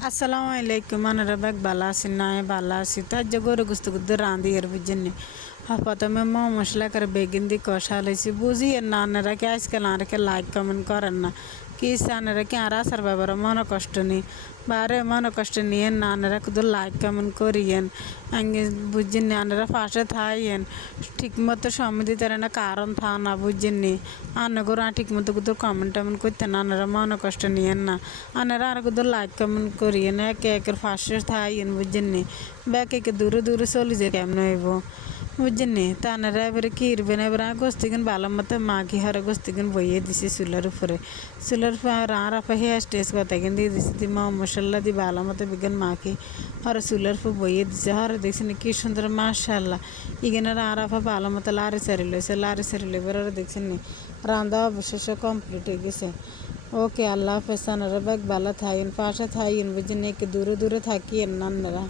আসসালামু আলাইকুম আনারা ব্যাগ বালা আছি না বালা আছি তো আজ গরু গুস্ত গুদ্দ রাঁধি এর বুঝিনি প্রথমে মশলা করে বেগিন দিয়ে কষা লাইছি বুঝি এর না আনারা কি আজকাল আনারাকে লাইক কমেন্ট করেন না কি আনারা কি আর আসার ব্যাপারে মনে কষ্ট নেই বারে মনে কষ্ট নিয়ে না আনারা কুদু লাইক কমেন্ট করিয়েন আগে বুঝিনি আনারা পাশে থাইয়েন ঠিক মতো সময় দিতে না কারণ থা না বুঝিনি আনাগোরা ঠিক মতো কুদু কমেন্ট টমেন্ট করতে না আনারা মনে কষ্ট নিয়েন না আনারা আর কুদু লাইক কমেন্ট করিয়েন একে একের পাশে থাইয়েন বুঝিনি ব্যাক একে দূরে দূরে চলে যায় কেমন হইব বুঝিনি তা আনারা এবারে কি ইরবেন এবার গোস্তিগিন ভালো মতো মাখি হারে গোস্তিগিন বইয়ে দিছি চুলার উপরে আর আপা হেয়ার স্টেজ কথা কিন দিয়ে দিছি দি মশলা দিয়ে ভালো মতো বিজ্ঞান মাখি হরে চুলার উপর বইয়ে দিছে হরে দেখছি না কি সুন্দর মাশাল্লাহ ইগেনার আর আপা ভালো মতো লারি সারি লইবার আর দেখছি নি রান্না অবশেষ কমপ্লিট হয়ে গেছে ওকে আল্লাহ হাফেজ আনারা ব্যাগ ভালো থাইন পাশে থাইন বুঝিনি দূরে দূরে থাকি নান্নারা